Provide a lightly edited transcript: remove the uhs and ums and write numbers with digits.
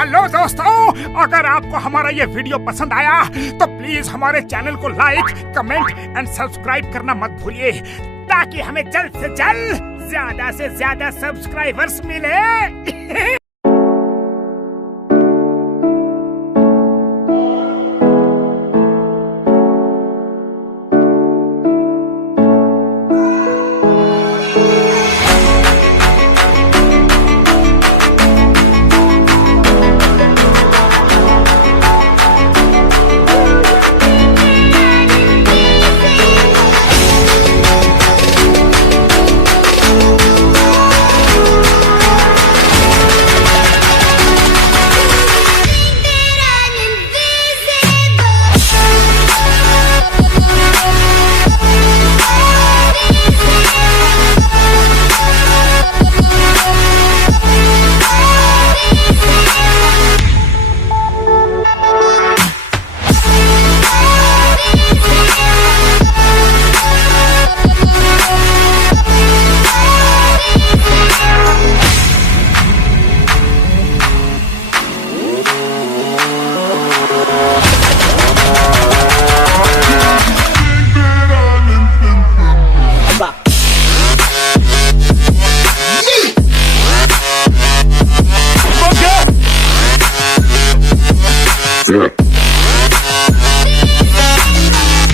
Hello दोस्तों, अगर आपको हमारा ये वीडियो पसंद आया तो प्लीज हमारे चैनल को लाइक, कमेंट एंड सब्सक्राइब करना मत भूलिए, ताकि हमें जल्द से जल्द ज्यादा से ज्यादा सब्सक्राइबर्स मिले।